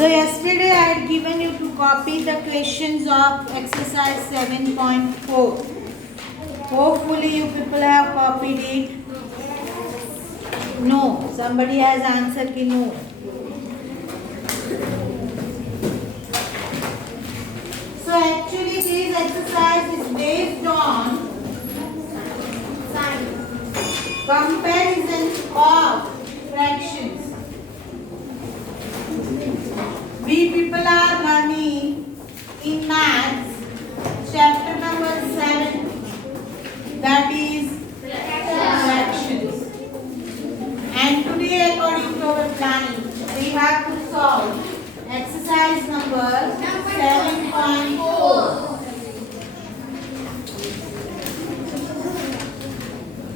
So yesterday I had given you to copy the questions of exercise 7.4. Hopefully you people have copied it. No, somebody has answered ki no. So actually this exercise is based on comparison of fractions. We people are learning in maths chapter number 7, that is fractions. And today according to our planning we have to solve exercise number 7.4.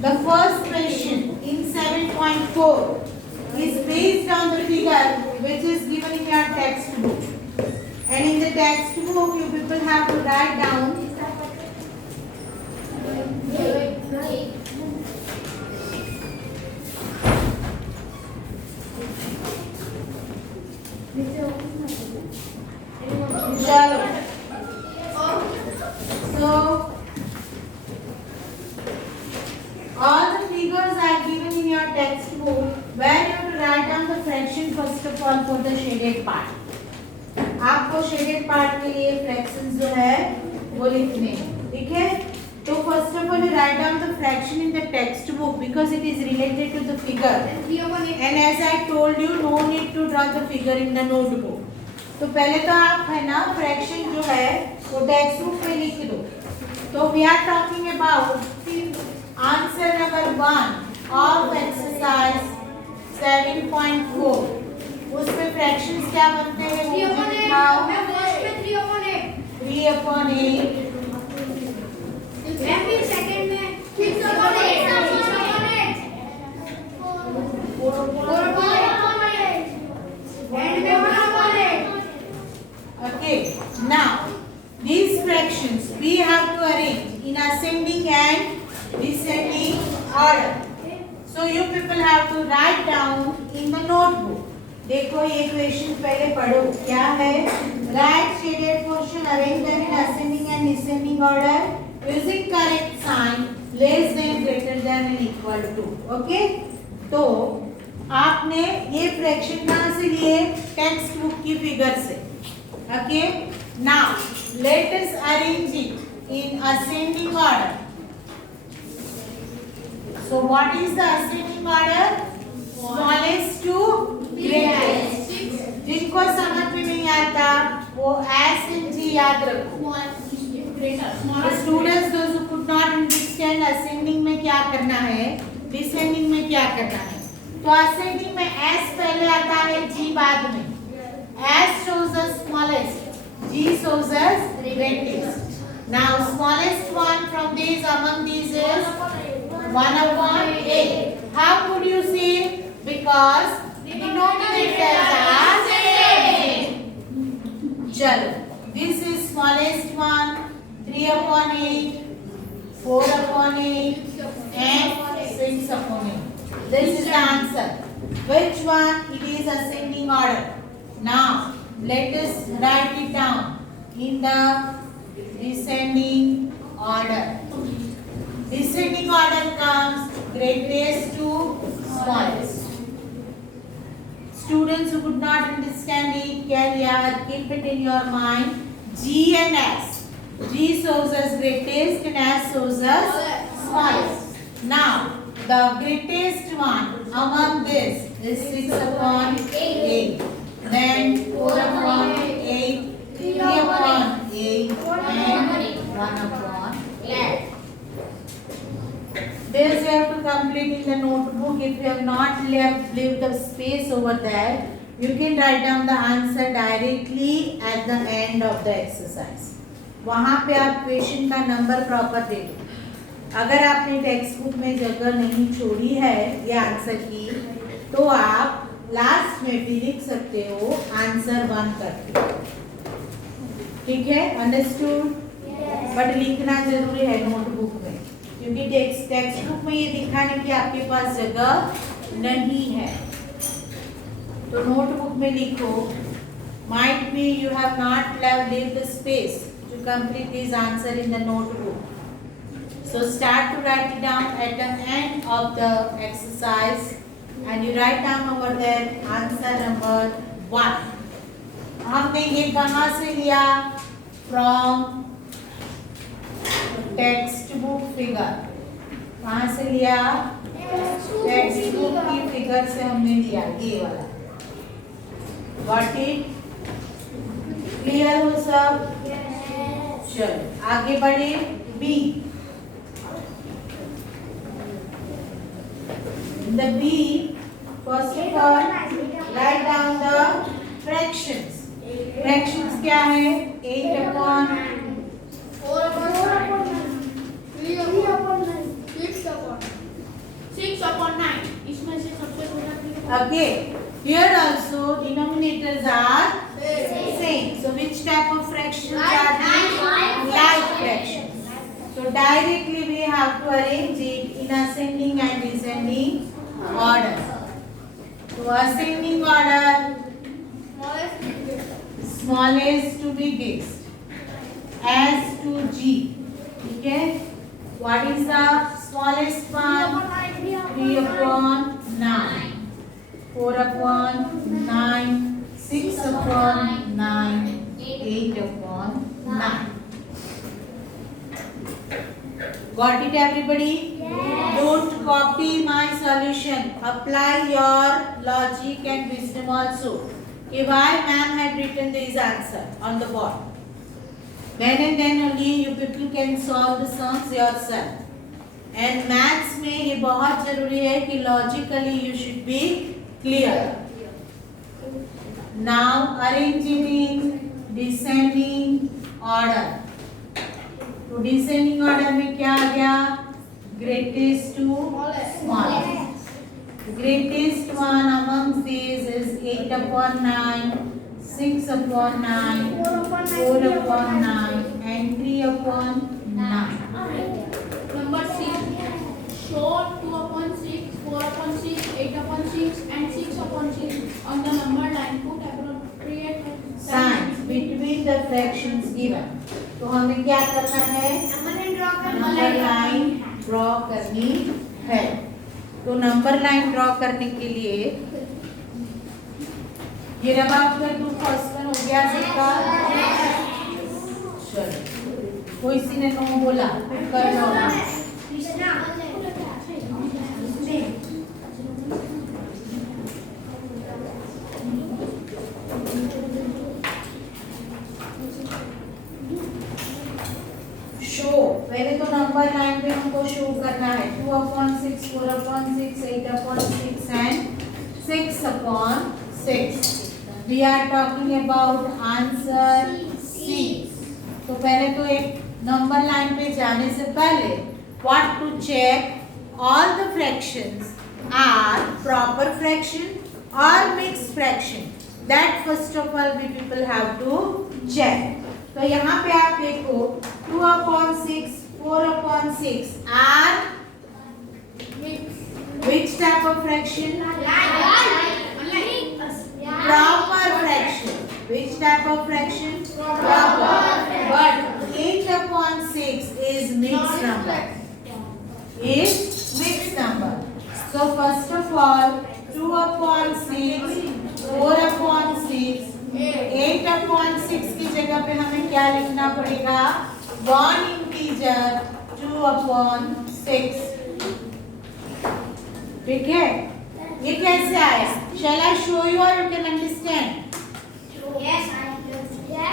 The first question in 7.4 is based on the figure which is given in your textbook. And in the textbook you people have to write down So all the figures are given in your textbook where you have to write down the fraction first of all for the shaded part. आपको shaded part के लिए fractions जो है वो लिखने हैं, ठीक है? तो first of all you write down the fraction in the textbook because it is related to the figure. And as I told you, no need to draw the figure in the notebook. तो पहले तो आप है ना fraction जो है वो textbook में लिख दो. तो we are talking about answer number 1 of exercise 7.4. उसमें fractions क्या बनते हैं? 3/8. सेकंड में 6/8. Okay. Now these fractions we have to arrange in ascending and descending order. So you people have to write down in the notebook. देखो ये question पहले पढ़ो क्या है. Write shaded portion, arrange them in ascending and descending order using correct sign less than, greater than and equal to. Okay? तो आपने ये fraction कहाँ से लिए? टेक्स्ट बुक की फिगर से. Okay? Now let us arrange it in ascending order. So what is the ascending order? Smallest to greatest. जिनको समझ में नहीं आता वो S and G याद रखो. Students those who could not understand ascending में क्या करना है, descending में क्या करना है. तो ascending में S पहले आता है, G बाद में. S shows us smallest, G shows us greatest. Now smallest one from these among these is 1/8. How could you see? Because denominators are same. चलो, this is smallest one, 3/8, 4/8, and 6/8. This is the answer. Which one? It is ascending order. Now let us write it down in the descending order. Descending order comes greatest to smallest. Students who could not understand it, can keep it in your mind. G and S. G shows us greatest and S shows us smallest. Now the greatest one among this is 6/8. Then 4/8, 3/8, and 1/8. This you have to complete in the notebook. If you have not left the space over there, you can write down the answer directly at the end of the exercise. वहाँ पे आप question का number proper दे दो. अगर आपने text book में जगह नहीं छोड़ी है ये आंसर की, तो आप लास्ट में भी लिख सकते हो आंसर 1 करके. ठीक है? अंडरस्टूड? बट लिखना जरूरी है नोटबुक में. क्योंकि टेक्स्ट बुक में ये दिखाने की आपके पास जगह नहीं है, तो नोटबुक में लिखो Might be you have not leave the space to complete this answer in the notebook. So start to write it down at the end of the exercise, and you write down over there answer number 1. हमने ये कहाँ से लिया? From text book figure. कहाँ से लिया? Text book की figure से हमने लिया ये वाला. Got it? क्लियर हो सब? चलो आगे बढ़े. B. In the B, first of all, write down the fractions. Fractions क्या है? 8 upon 4 upon 9, 3 upon 9, 6 upon 9. इसमें से सबसे छोटा again. Here also denominators are same. So which type of fractions are these? Like fractions. So directly we have to arrange it in ascending and descending order. So ascending order, smallest to biggest, S to G. Okay? What is the smallest one? 3 upon 9, 4 upon 9, 6 upon 9, 8 upon 9. Got it everybody? Yes. Don't copy my solution. Apply your logic and wisdom also. Okay, why ma'am had written this answer on the board? Then and then only you people can solve the sums yourself. And maths में ये बहुत जरूरी है कि logically you should be clear. Now arrange it in descending order. तो descending order में क्या आ गया? Greatest to smallest. Greatest one amongst these is 8 upon 9, 6 upon 9, 4 upon 9, and 3 upon 9. Number 6. Show 2 upon 6, 4 upon 6, 8 upon 6, and 6 upon 6 on the number line. Put appropriate Signs between the fractions given. तो हमें क्या करना है? Number line draw करनी है. तो number line draw करने के लिए ये रब आउट कर दूं. फर्स्ट वन हो गया सबका. चलो कोई सी ने नो बोला कर लो. पहले तो नंबर लाइन पे हमको शो करना है 2 upon 6, 4 upon 6, 8 upon 6 and 6 upon 6. We are talking about answer C. तो पहले तो एक नंबर लाइन पे जाने से पहले what to check all the fractions are proper fraction or mixed fraction. That first of all we people have to check. तो यहाँ पे आप देखो 2 upon 6, 4 upon 6 are which type of fraction? Proper fraction. Which type of fraction? Proper. But 8 upon 6 is mixed number. Is mixed number. So first of all 2 upon 6, 4 upon 6, 8 upon 6 की जगह पे हमें क्या लिखना पड़ेगा? 1 integer 2 upon 6. ठीक है? ये कैसे आया? Shall I show you or you can understand? Yes.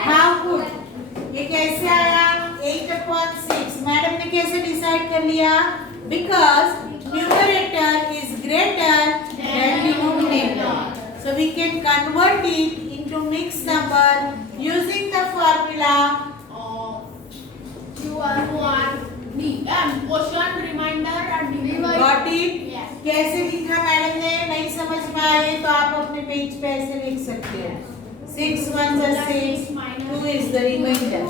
How good? ये कैसे आया? 8 upon 6. मैडम ने कैसे डिसाइड कर लिया? Because numerator is greater than denominator. So we can convert it into mixed number using the formula Question reminder and divide. Got it? Yes. कैसे लिखा madam ने? नहीं समझ में आए तो आप अपने पेज पे ऐसे लिख सकते हैं. 6 1 is 6, 2 is the remainder.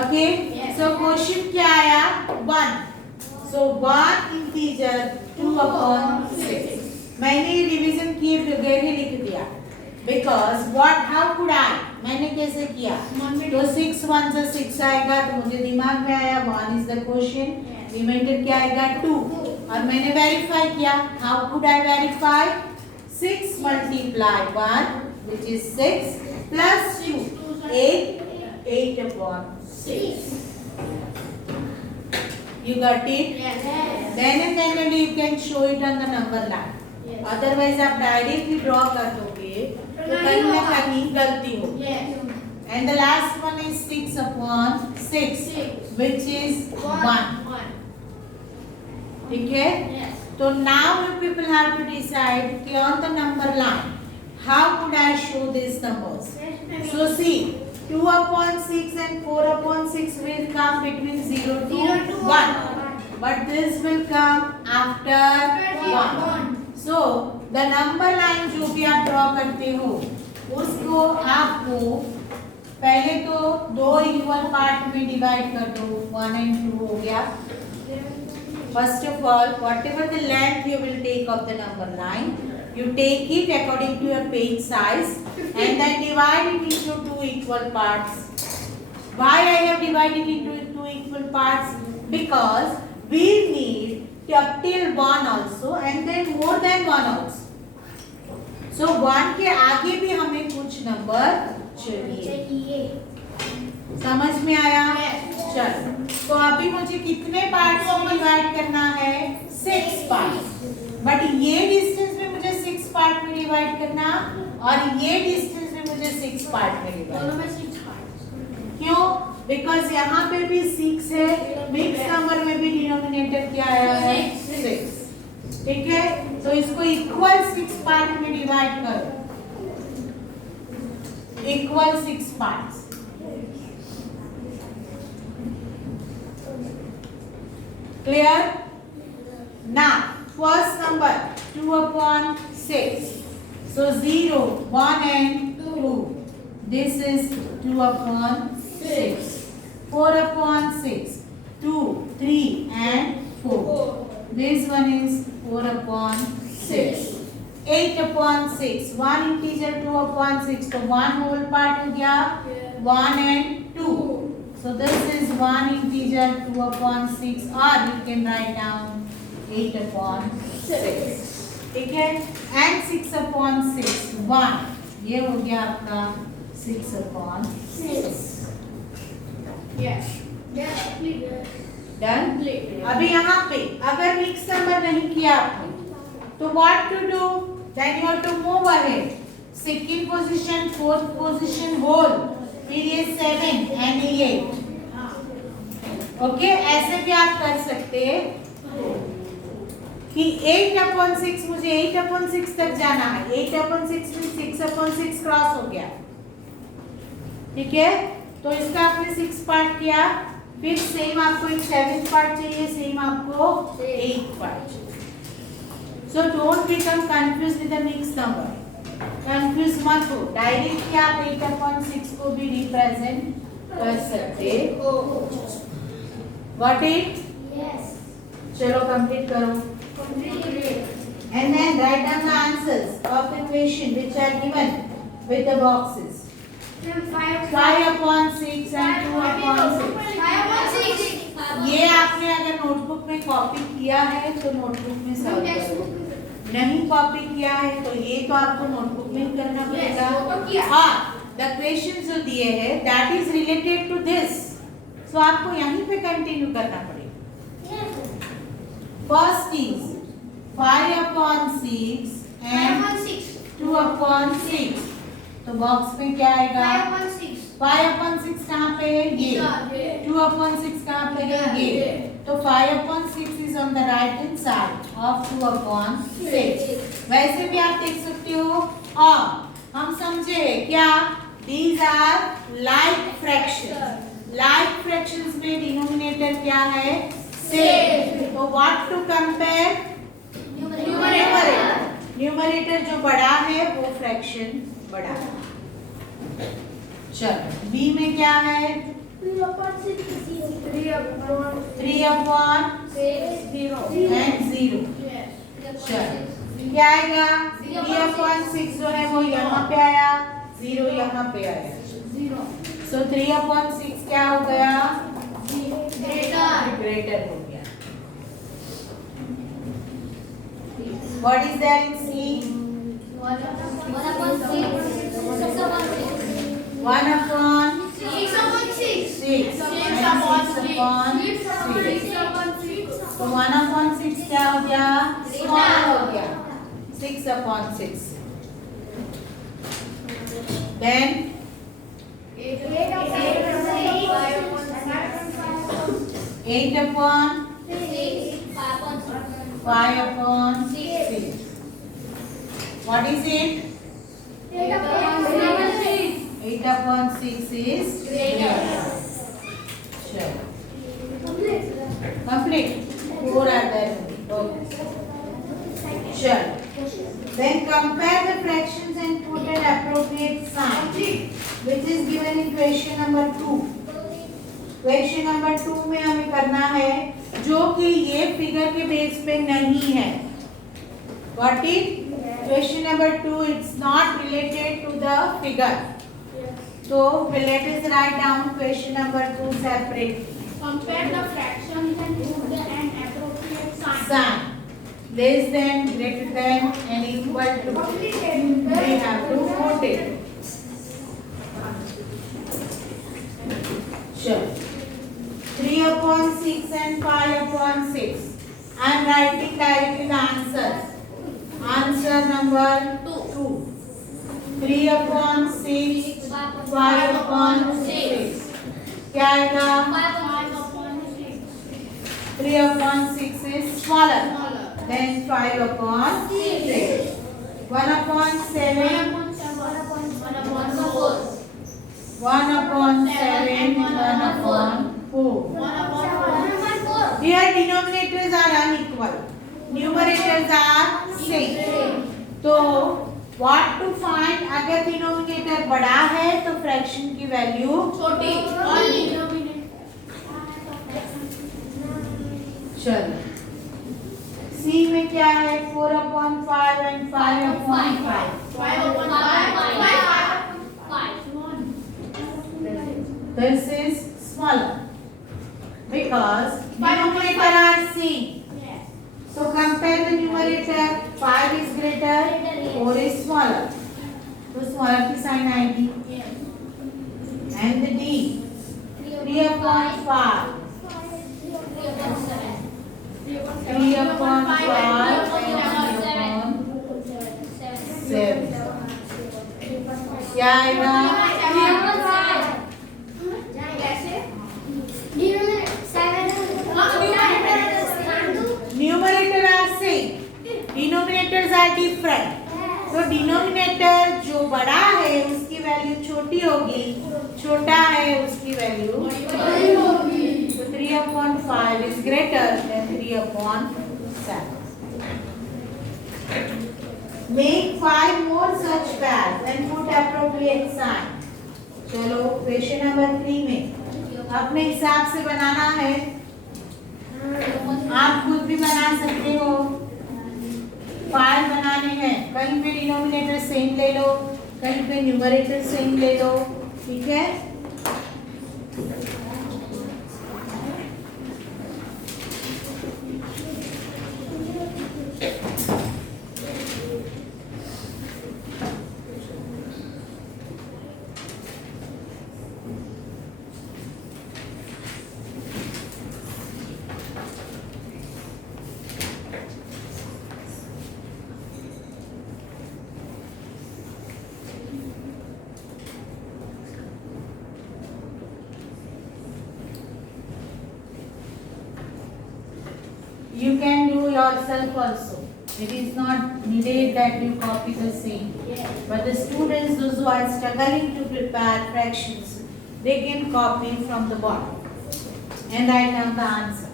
Okay? So question क्या आया? 1. So 1 integer 2 upon 6. मैंने ये डिवीजन किए बगैर ही लिख दिया. Because what how could I, मैंने कैसे किया, तो 6 1 से 6 आएगा, तो मुझे दिमाग में आया 1 इज द क्वेश्चन, रिमाइंडर क्या आएगा 2, और मैंने वेरीफाई किया. How could I verify, 6 multiply 1 which is 6 plus 2 8 upon 6. You got it? Yes. Then and then only you can show it on the number line. Yes. Otherwise आप directly draw कर दोगे तो कहीं ना कहीं गलती होगी. Yes. And the last one is 6 upon 6 which is 1. ठीक है? Yes. So now you people have to decide कि on the number line how could I show these numbers. So see 2 upon 6 and 4 upon 6 will come between 0 to 1. But this will come after 1. So the number line जो भी आप draw करते हो उसको आपको पहले तो दो इक्वल पार्ट में डिवाइड कर दो. 1 and 2 हो गया. First of all, whatever the length you will take of the number line, you take it according to your page size and then divide it into two equal parts. Why I have divided it into two equal parts? Because we need up till 1 also and then more than 1 also. So 1 के आगे भी हमें कुछ number चाहिए. समझ में आया? चलो, तो अभी मुझे कितने पार्ट्स में डिवाइड करना है? 6 पार्ट्स. बट ये डिस्टेंस में मुझे 6 पार्ट में डिवाइड करना और ये डिस्टेंस में मुझे 6 पार्ट में डिवाइड. क्यों? बिकॉज यहाँ पे भी 6 है, मिक्स नंबर में भी डिनोमिनेटर क्या आया है? 6. ठीक है, तो इसको इक्वल 6 पार्ट में डिवाइड करो. Equal 6 parts. Clear? Now, first number 2 upon 6. So 0, 1 and 2. This is 2 upon 6. 4 upon 6. 2, 3 and 4. This one is 4 upon 6. 8 upon 6. 1 integer 2 upon 6. So 1 whole part हो गया. 1 and 2. So this is 1 integer 2 upon 6 or you can write down 8 upon 6. ठीक है? And 6 upon 6 1. ये हो गया आपका 6 upon 6. Yes. Yes, please. Done? अभी यहाँ पे अगर मिक्स नंबर नहीं किया आपने तो what to do? Then you have to move ahead. Second position, fourth position, whole. फिर ये 7 and 8. ओके, ऐसे भी आप कर सकते कि 8 upon 6 मुझे 8 upon 6 तक जाना है. 8 upon 6 में 6 upon 6 क्रॉस हो गया. ठीक है, तो इसका आपने 6 पार्ट किया. फिर सेम आपको एक 7 पार्ट चाहिए, सेम आपको 8 पार्ट चाहिए. So don't become confuse with the mix number. Confuse मत हो. डायरेक्टली आप 8 upon 6 को भी रिप्रेजेंट कर सकते हो. Got it? Yes. चलो कंप्लीट करो. And then write down the answers of the question which are given with the boxes. 5 upon 6 and 2 upon 6. 5 upon 6. ये आपने अगर नोटबुक में कॉपी किया है तो नोटबुक में सॉल्व करो. नहीं कॉपी किया है तो ये तो आपको नोटबुक में करना पड़ेगा. और द क्वेश्चन जो दिए हैं that is related to this. So आपको यहीं पे कंटिन्यू करना पड़ेगा. First is 5 upon 6 and 2 upon 6. तो बॉक्स में क्या आएगा? 5 upon 6 कहाँ पे है? ये. 2 upon 6 कहाँ पे है? ये. तो 5 upon 6 is on the right hand side of 2 upon 6. वैसे भी आप देख सकते हो. और हम समझे क्या? These are like fractions. Like fractions में डिनोमिनेटर क्या है? सेम. तो what to compare? Numerator. Numerator जो बड़ा है वो फ्रैक्शन बड़ा है. चलो बी में क्या है? 3 upon 6 0. 3 upon 3 upon 6 0. and 0. Yes. चलो क्या आएगा 3/6 जो है वो यहाँ पे आया, 0 यहाँ पे आया। 0 सो 3/6 क्या हो गया? ग्रेटर हो गया। What is there in C? 1/6. तो 1/6 क्या हो गया? स्मॉलर हो गया, 6/6. Then 8/5/6. What is it? 8/6 is greater. Sure. Complete. 4 are there. Okay. Sure. Then compare the fractions and put an appropriate sign, which is given in question number 2. Question number 2 में हमें करना है जो कि ये फिगर के बेस पे नहीं है. What is question number 2? It's not related to the figure. So let us write down question number 2 separately. Compare the fractions and put an appropriate Sign. Less than, greater than, and equal to. We have to put it. Sure. 3/6 and 5/6. I am writing directly the answers. Answer number 2. 3/6, 5/6. क्या आएगा? 3/6 is smaller than 5/6. 1/7. 1/7, 1/4. Here denominators are unequal, numerators are same. तो what to find? अगर denominator बड़ा है तो fraction की value छोटी। चलो C में क्या है? 4/5 and 5/5. This is smaller because denominator are same. So compare the numerator. 5 is greater, 4 is smaller. तो smaller की sign आएगी. And the D 3/5. 3/5 क्या आएगा? Numerator are same, denominators are different. तो डिनोमिनेटर जो बड़ा है उसकी वैल्यू छोटी होगी, छोटा है उसकी वैल्यू बड़ी होगी. So 3/5 is greater than 3/7. Make 5 more such pairs and put appropriate sign. चलो क्वेश्चन नंबर 3 में अपने हिसाब से बनाना है. आप खुद भी बना सकते हो. 5 बनाने हैं. कहीं पे डिनोमिनेटर सेम ले लो, कहीं पे न्यूमरेटर सेम ले लो. ठीक है. You can do yourself also. It is not needed that you copy the same. But the students, those who are struggling to prepare fractions, they can copy from the bottom and write down the answer.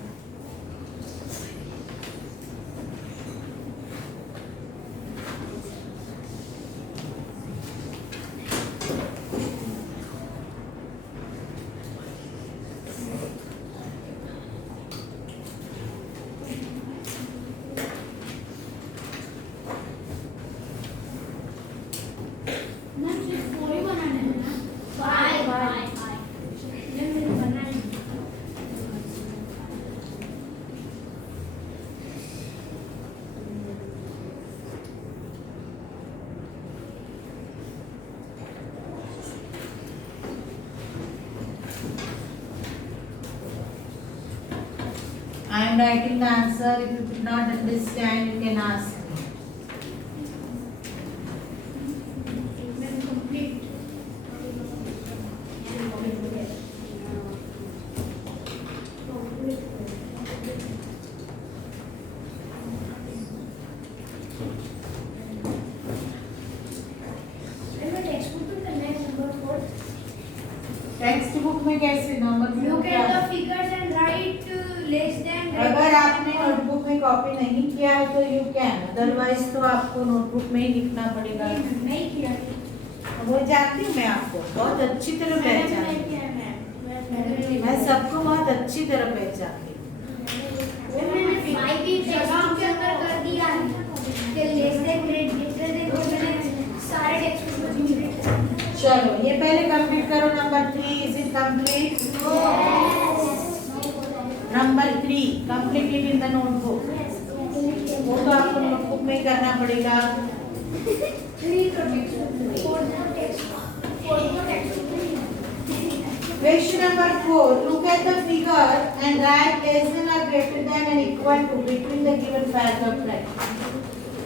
I am writing the answer. If you did not understand, you can ask me. Text book में कैसे number Look at the figures and write less than. अगर आपने notebook में copy नहीं किया है तो you can, otherwise तो आपको नोटबुक में ही लिखना पड़ेगा। नहीं किया। वो जानती हूँ मैं आपको बहुत अच्छी तरह पहचानती हूँ। मैं सबको बहुत अच्छी तरह पहचानती हूँ। मैंने 5 की जगह के अंदर कर दिया है कि लेस देन ग्रेटर देन को मैंने सारे टेक्स्ट बुक में लिखा है। चलो ये पहले कंप्लीट करो। Number 3 is it complete? Number 3 complete it in the notebook. वो तो आपको नोटबुक में ही करना पड़ेगा। Question number 4. Look at the figure and write less than or greater than and equal to between the given pairs of fractions.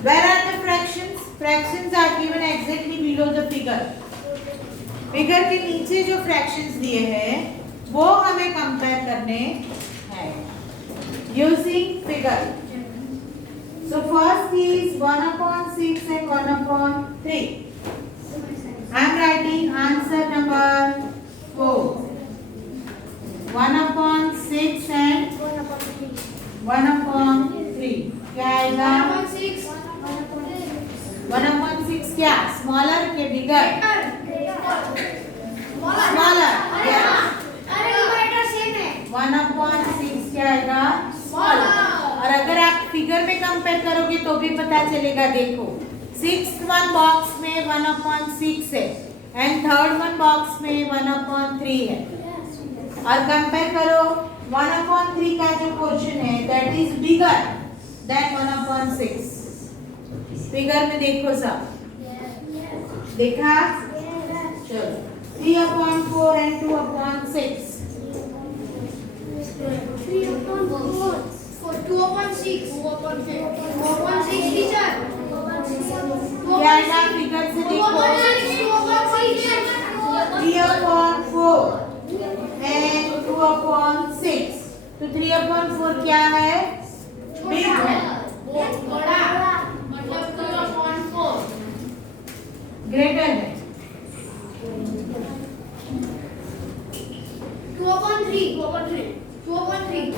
Where are the fractions? Fractions are given exactly below the figure. Figure के नीचे जो fractions दिए हैं वो हमें compare करने हैं using figure. So first is 1/6 and 1/3. I am writing answer number 4. 1/6 and 1/3 क्या आएगा? 1/6 क्या स्मॉलर के बिगर? स्मॉलर। अरे न्यूमरेटर सेम है। 1/6 क्या आएगा? स्मॉलर। और अगर आप फिगर में कंपेयर करोगे तो भी पता चलेगा। देखो 6th वन बॉक्स में 1/6 है एंड 3rd वन बॉक्स में 1/3 है। और कंपेयर करो 1/3 का जो पोर्शन है that is bigger than 1/6। Figure में देखो सब, देखा? चलो 3/4 and 2/6. 2/6 टीचर। क्या आएगा फिगर से देखो? 3/4 and 2/6. तो 3/4 क्या है? बिग है, बड़ा मतलब 3/4 ग्रेटर है। 2/3 2/3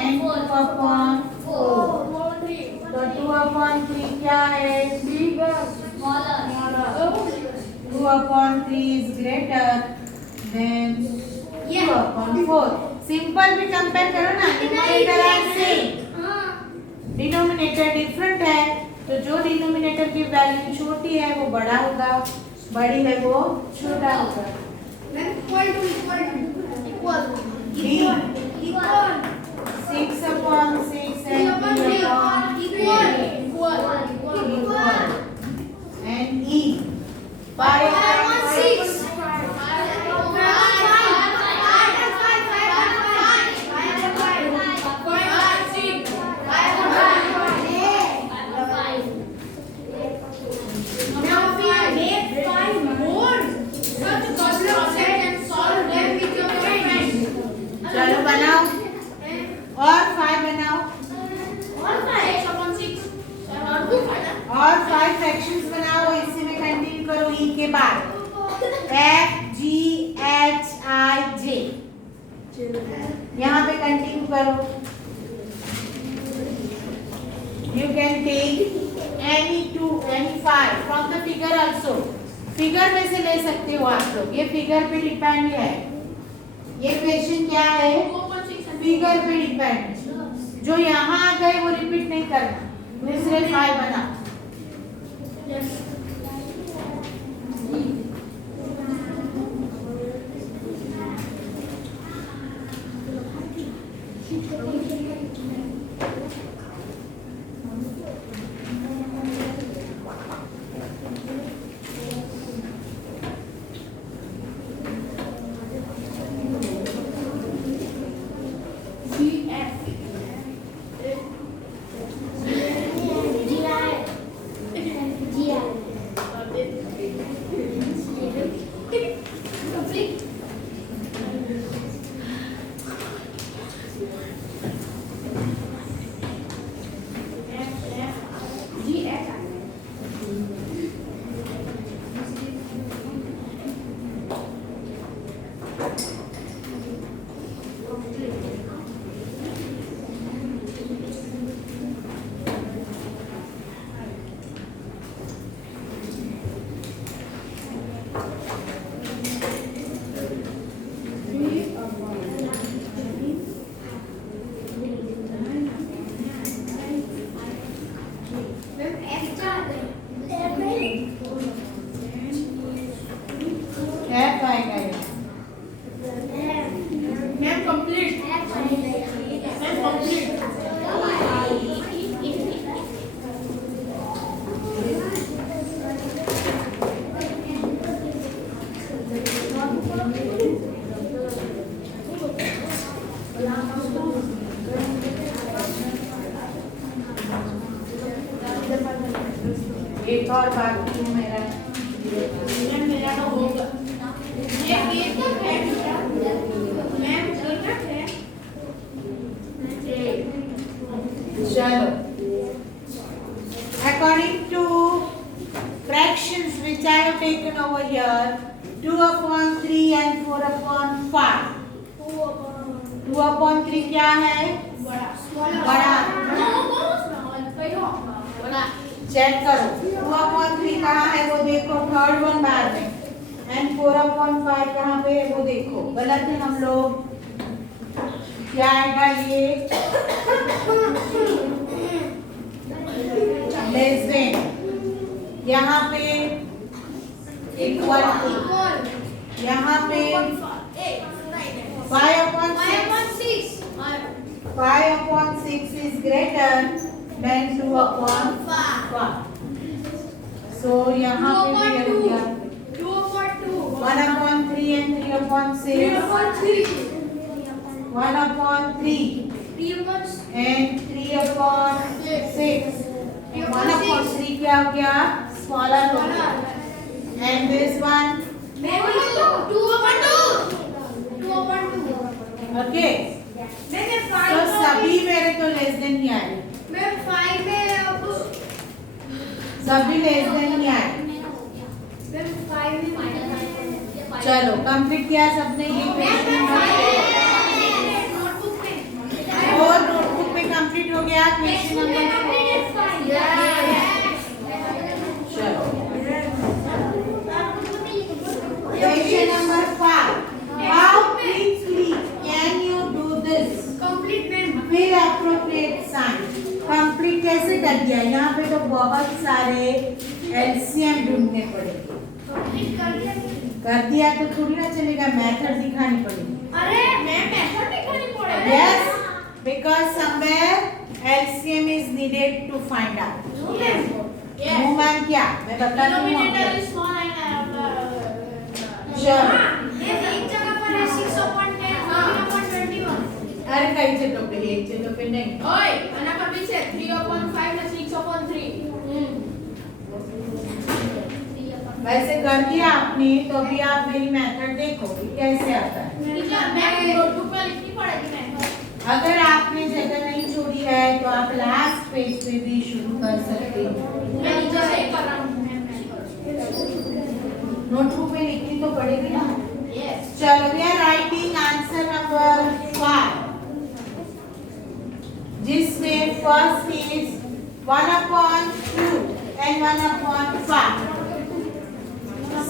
and 2/4. तो 2/3 क्या है? Smaller 2/3 is greater than 2/4. Simple भी कंपेयर करो ना, numerator and same, denominator different है तो जो डिनोमिनेटर की वैल्यू छोटी है वो बड़ा होगा, बड़ी है वो छोटा होगा। Equal to 6/6 and 3/3 and E 5/6 चलो बनाओ और 5 बनाओ और 5 फ्रैक्शंस बनाओ। इसी में कंटिन्यू करो ई के बाद F G H I J यहाँ पे कंटिन्यू करो। You can take any 5 from the figure also. Figure में से ले सकते हो आप लोग, ये फिगर पे डिपेंड है। ये क्वेश्चन क्या है? फिगर पे डिपेंड। जो यहाँ आ गए वो रिपीट नहीं करना, दूसरे 5 बना। ये तो है मैम ये तो है चलो, according to fractions which I have taken over here, 2/3 and 4/5. 2/3 क्या है? बड़ा। चेक करो 2/3 कहाँ है वो देखो, थर्ड वन बार में, एंड 4/5 कहाँ पे है वो देखो। गलत है हम लोग, क्या आएगा ये? लेस देन, यहाँ पे इक्वल टू, यहाँ पे 5/6 is greater than 2/5. So यहाँ पे भी हो गया 1/3 and 3/6, 1/3 and 3/6, and 1/3 क्या हो गया? Smaller हो गया, and this one, okay, तो सभी मेरे तो लेस देन ही आए, सभी लेस देन ही आए। चलो कंप्लीट किया सबने ये क्वेश्चन नंबर, और नोटबुक में कंप्लीट हो गया क्वेश्चन नंबर। चलो question number 5, how quickly can you do this? फिर appropriate sign, कंप्लीट कैसे कर दिया? यहाँ पे तो बहुत सारे एलसीएम ढूंढने पड़ेंगे। कर दिया तो थोड़ी ना चलेगा, मेथड दिखानी पड़ेगी। Yes, because somewhere LCM is needed to find out. No ma'am क्या? मैं बता दूँ आपको। चलो, अरे कई जगह पे, एक जगह पे नहीं। वैसे कर दिया आपने, तो अभी आप मेरी मेथड देखो कि कैसे आता है। अगर आपने जगह नहीं छोड़ी है तो आप लास्ट पेज पे भी शुरू कर सकते हो। नोटबुक में लिखनी तो पड़ेगी ना। चलो, we are writing answer number 5, जिसमें first is 1/2 and 1/5.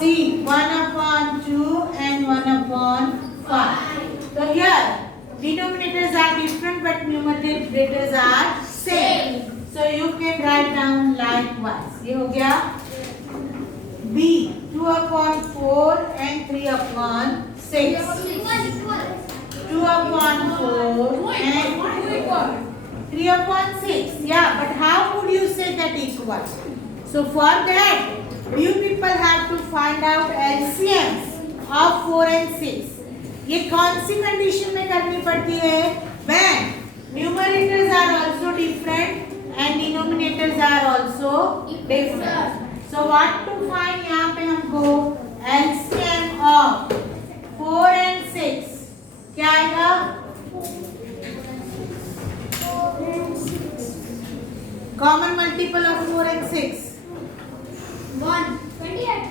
See, 1/2 and 1/5. So here denominators are different but numerators are same. So you can write down likewise. ये हो गया B, 2/4 and 3/6. 2/4 and 3/6. Yeah, but how would you say that equal? So for that, you people have to find out LCMs of 4 and 6. ये कौन सी condition में करनी पड़ती है? When numerators are also different and denominators are also different. So what to find? यहाँ पे हमको LCM of 4 and 6 क्या आएगा? Common multiple of 4 and 6. 1 28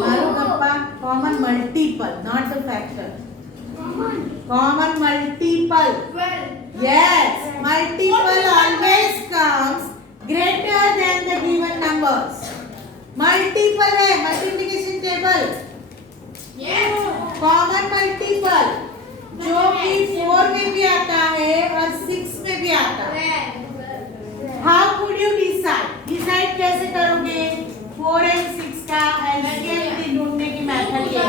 मारो गप्पा, common multiple, not the factor. Common multiple. 12 Yes, multiple always comes greater than the given numbers. Multiple है multiplication table. Common multiple जो कि 4 में भी आता है और 6 में भी आता है। How could you decide? Decide कैसे करोगे? 4 and 6 का LCM ढूंढने की मेथड ये है।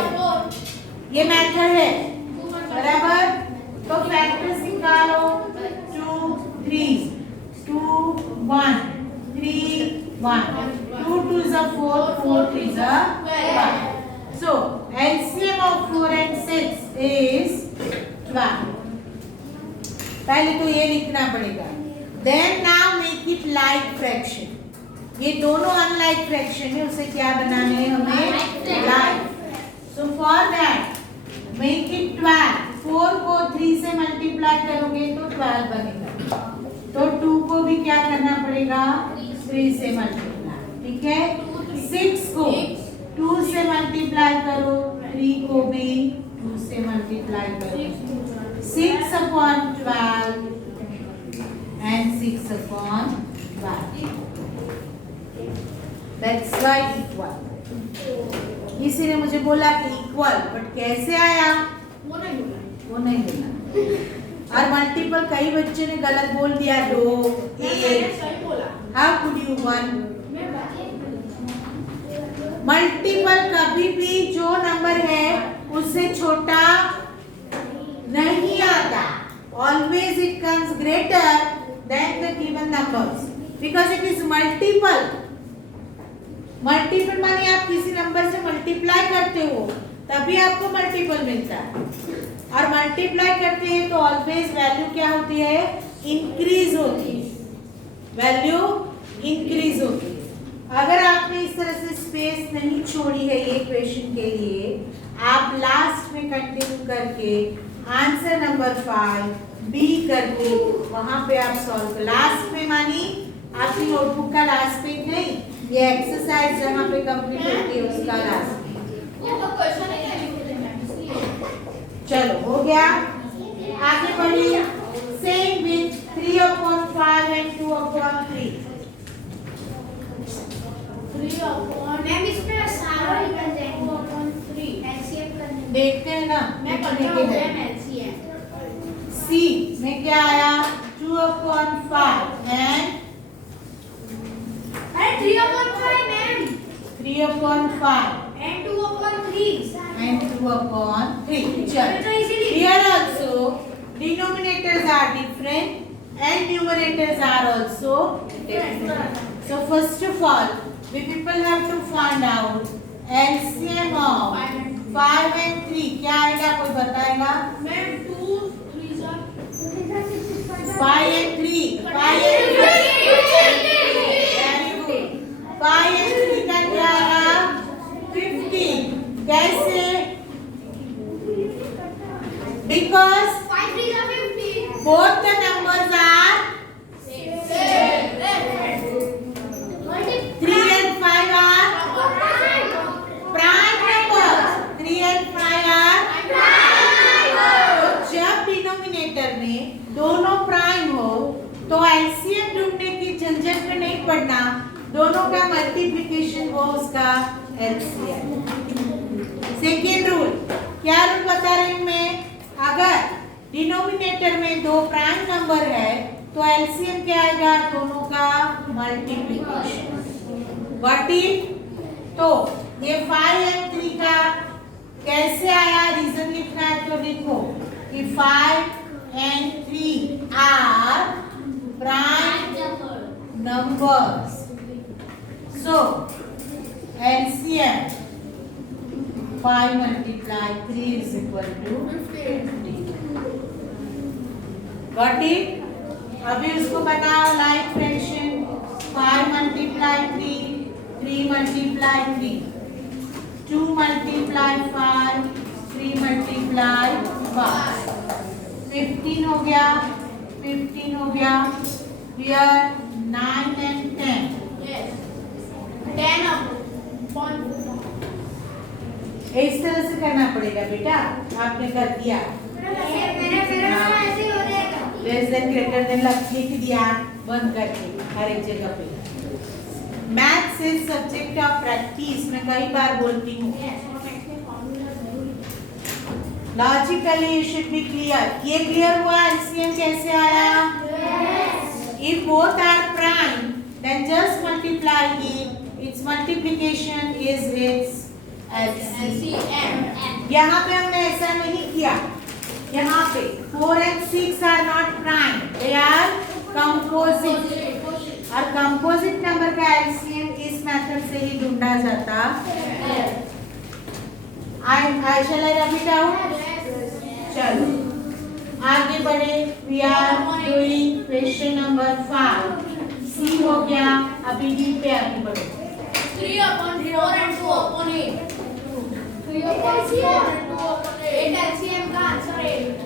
ये मेथड है, बराबर? तो फैक्टर्स निकालो। 2 3 2 1 3 1 2 2s are 4 4 3s are 1. So LCM of 4 and 6 is 12. पहले तो ये लिखना पड़ेगा। Then now make it like fraction. ये दोनों अनलाइक फ्रैक्शन है, उसे क्या बनाने हैं हमें? Like. So for that make it 12। 4 को 3 से मल्टीप्लाई करोगे तो 12 बनेगा, तो 2 को भी क्या करना पड़ेगा? 3 से मल्टीप्लाई, ठीक है। 6 को 2 से मल्टीप्लाई करो, 3 को भी 2 से मल्टीप्लाई करो। 6 upon 12 and 6 upon 12. That's why equal. किसी ने मुझे बोला कि इक्वल, बट कैसे आया वो नहीं बोला। वो नहीं बोला। और मल्टीपल कई बच्चों ने गलत बोल दिया, 2 मैंने 1। सही बोला। How could you 1? मैं मल्टीपल कभी भी जो नंबर है उससे छोटा नहीं आता। Always it comes greater than the given numbers because it is multiple. Multiple माने आप किसी नंबर से मल्टीप्लाई करते हो तभी आपको मल्टीपल मिलता है, और मल्टीप्लाई करते हैं तो ऑलवेज वैल्यू क्या होती है? इंक्रीज होती है, वैल्यू इंक्रीज होती है। अगर आपने इस तरह से स्पेस नहीं छोड़ी है ये क्वेश्चन के लिए, आप लास्ट में कंटिन्यू करके आंसर नंबर 5 बी करके वहां पे आप सॉल्व कर। लास्ट में मानी आपकी नोटबुक का लास्ट पेज नहीं, ये एक्सरसाइज जहाँ पे कंप्लीट होती है उसका लास्ट पेज। ये तो क्वेश्चन ही नहीं लिखे थे मैम, इसलिए। चलो हो गया, आगे बढ़िए। Same with 3/5 and 2/3। 3/3 मैम इसमें सारा निकल जाएगा। 2/3 एलसीएम करने देखते हैं ना मैं कितने पढ़ा के हुआ हैं। है एलसीएम। सी में क्या आया? 2/5 and अरे 3/5 मैम 3/5 and 2/3 and 2/3. तो easily Here also denominators are different and numerators are also different. So first of all, we people have to find out LCM of 5 and 3. क्या आएगा, कोई बताएगा? मैम 2 3 जा 5 and 3. 5 and 3. Very good. 5 and 3 का क्या आएगा? 15. कैसे? Because 5 3 are 15 both the numbers are 3 and 5 are prime numbers. 3 and 5 are तो जब डिनोमिनेटर में दोनों प्राइम हो तो एलसीएम ढूंढने की झंझट में नहीं पड़ना, दोनों का मल्टीप्लिकेशन वो उसका एलसीएम। सेकेंड रूल, क्या रूल बता रही हूं मैं? अगर डिनोमिनेटर में दो प्राइम नंबर है तो एलसीएम क्या आएगा? दोनों का मल्टीप्लिकेशन। What is? तो ये 5 and 3 का कैसे आया? रीजन लिखना है तो लिखो कि 5 and 3 are prime numbers. So LCM 5 multiply 3 is equal to 50. Got it? अभी उसको बनाओ like fraction. 5 multiply 3, 3 multiply 3, 2 multiply 5, 3 multiply 5, 15 हो गया, 15 हो गया। Here 9 and 10. यस 10 upon इस तरह से करना पड़ेगा बेटा, आपने कर दिया। मेरा ऐसे ही हो जाएगा। लेस देन ग्रेटर देन लिख दिया बंद करके हर एक जगह पे। Maths is subject of practice, मैं कई बार बोलती हूँ। Logically you should be clear. ये क्लियर हुआ एलसीएम कैसे आया? If both are prime, then just multiply it. Its multiplication is its LCM. यहाँ पे हमने ऐसा नहीं किया। यहाँ पे 4 and 6 are not prime. They are composite. और composite नंबर का LCM इस मेथड से ही ढूंढा जाता है। I shall I rub it out? चलो आगे बढ़े। We are doing question number 5. C हो गया। अभी डी पे आगे बढ़ो। 3/4 and 2/8. 3/4 and 2/8. LCM का आंसर है 8.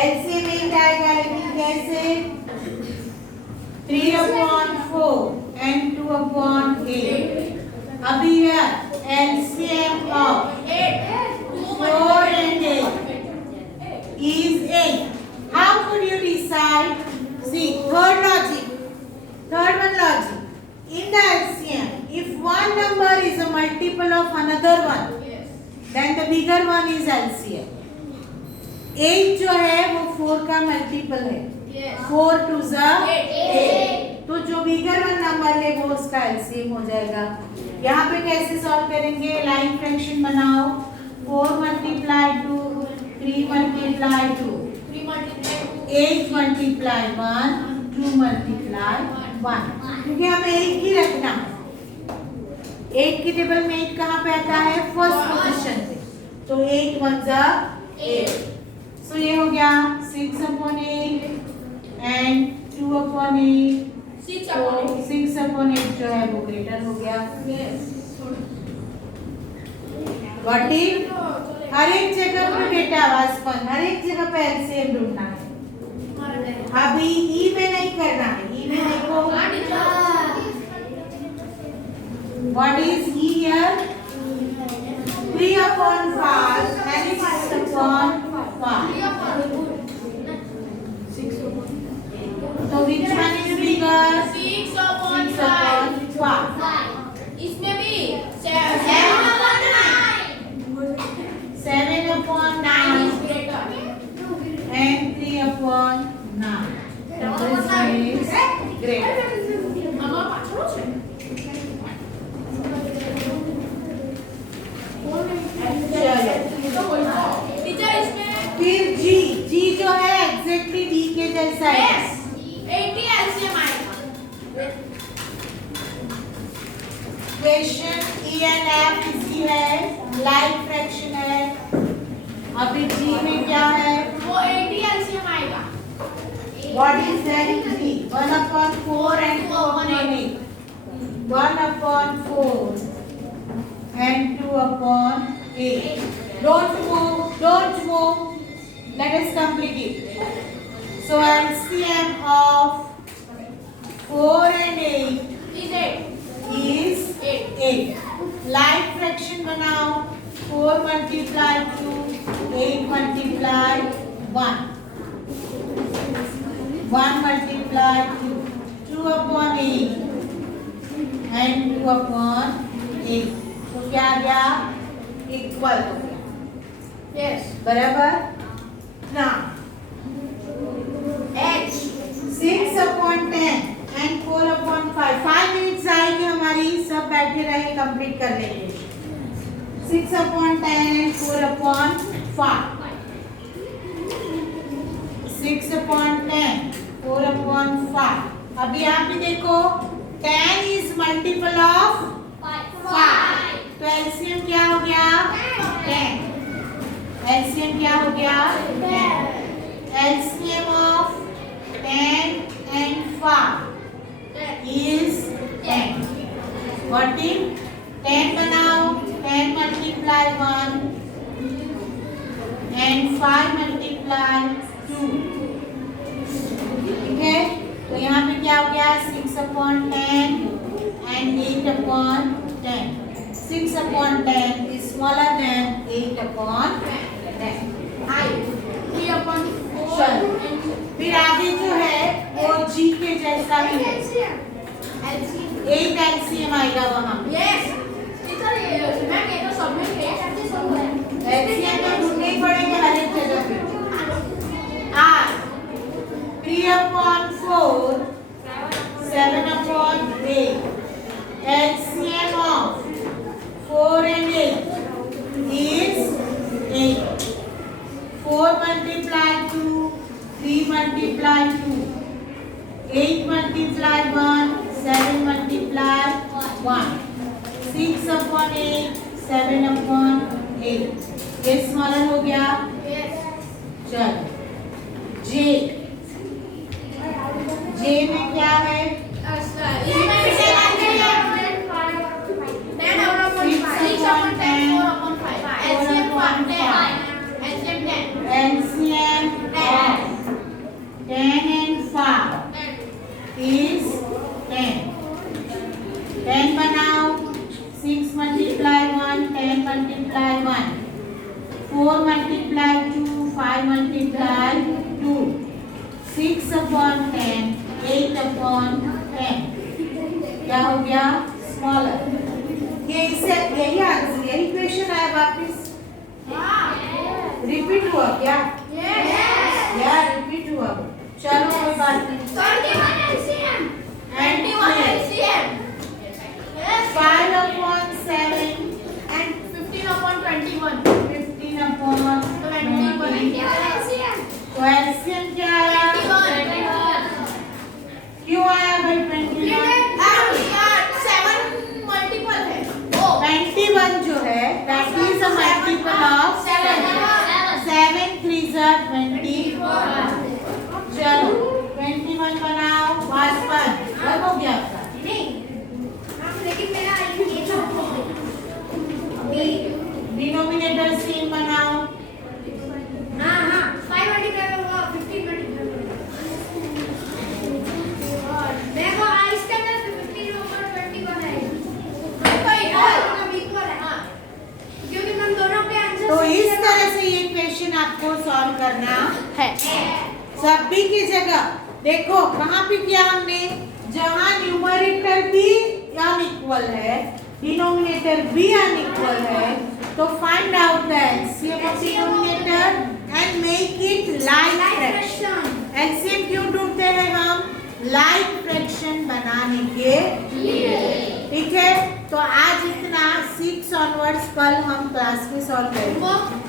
एलसीएम 8 आएगा, लेकिन कैसे? 3/4 and 2/8. अभी है LCM of 4 and 8 is 8. How could you decide? See, third one logic. In the LCM, if one number is a multiple of another one, then the bigger one is LCM. 8 जो है वो 4 का multiple है। 4 2 8। तो जो bigger one number है वो उसका एलसीएम हो जाएगा। यहाँ पे कैसे सॉल्व करेंगे? लाइन फ्रैक्शन बनाओ। 4 मल्टीप्लाई 2, 3 मल्टीप्लाई 2, 8 मल्टीप्लाई 1, 2 मल्टीप्लाई 1, क्योंकि हमें 8 ही रखना है। 8 की टेबल में 8 कहाँ पे आता है? फर्स्ट पोजीशन पे। तो 8 1 जा 8। सो ये हो गया 6/8 एंड 2/8। 6/8 जो है वो ग्रेटर हो गया। What if? हर एक जगह पे बेटा आवाज बंद, हर एक जगह पे एलसीएम ढूंढना है। अभी ई में नहीं करना है। ई में देखो what is E here? 3/5 and 6/5. So which one is bigger? 6/5. इसमें भी 7/9 is greater. and 3/9. So this one is greater. આમાં પાછળ છે टीचर इसमें फिर जी जो है एग्जैक्टली डी के जैसा है। 80 एलसीएम आएगा। Question E and F easy है, लाइक फ्रैक्शन है। अभी जी में क्या है? वो 80 एलसीएम आएगा। What is that? जी 1/4 and 2/8। 1/4 and 2/8. Don't move. Let us complete it. So LCM of 4 and 8 is 8. Like fraction बनाओ। 4 multiply 2, 8 multiply 1, 1 multiply 2, 2/8 and 2/8। तो क्या आ गया? इक्वल हो गया। यस बराबर ना। H 6/10 and 4/5। 5 मिनट्स आएगी हमारी, सब बैठे रहे, कंप्लीट कर लेंगे। 6/10 and 4/5। 6/10 4/5। अभी यहाँ पे देखो 10 is multiple of 5। तो एलसीएम क्या हो गया? 10। एलसीएम क्या हो गया? 10। LCM of 10 and 5 is 10. What is 10 बनाओ? 10 multiply 1 and 5 multiply 2। ठीक है, तो यहाँ पे क्या हो गया? 6/10 and 8/10। 6/10 is smaller than 8/10। चलो, फिर आगे जो है वो जी के जैसा ही है। 8 एलसीएम आएगा वहाँ। यस टीचर ये मैम ये तो सब में एलसीएम तो ढूंढने ही पड़ेंगे हर एक जगह पे। 3/4 7/8। LCM of 4 and 8 is 8. 4 multiply 2, 3 multiply 2, 8 multiply 1, 7 multiply 1, 6/8, 7/8। ये स्मॉलर हो गया। चलो जे में क्या है? multiply 1, 4 multiply 2, 5 multiply 2, 6 upon 10, 8 upon 10. क्या हो गया? स्मॉलर। ये इससे यही आंसर, यही क्वेश्चन आया वापिस। रिपीट हुआ क्या? यार रिपीट हुआ। चलो कोई बात नहीं। 5 upon 7 and 15 upon 21. 15 upon 20। तो एलसीएम क्या आया? 21. क्यों आया भाई 21? 7 मल्टीपल है। 21 जो है that is a multiple of 7। 7 3 are 21। चलो 21 बनाओ। पास पर हो गया आपका। लेकिन मेरा ये जो अभी डिनोमिनेटर सेम बनाओ। हाँ 5 मल्टीप्लाई होगा 15 मल्टीप्लाई देखो इसके अंदर 15 ऊपर 21 है इक्वल है क्योंकि हम दोनों के आंसर तो इस तरह से ये क्वेश्चन आपको सॉल्व करना है। सभी की जगह देखो कहाँ पे किया हमने, जहाँ न्यूमरेटर भी अनइक्वल है, डिनोमिनेटर भी अनइक्वल है, तो find out the LCM of denominator and make it like fraction. LCM क्यों ढूंढते हैं हम? लाइक फ्रैक्शन बनाने के लिए। ठीक है, तो आज इतना, 6 ऑनवर्ड्स कल हम क्लास में सॉल्व करेंगे।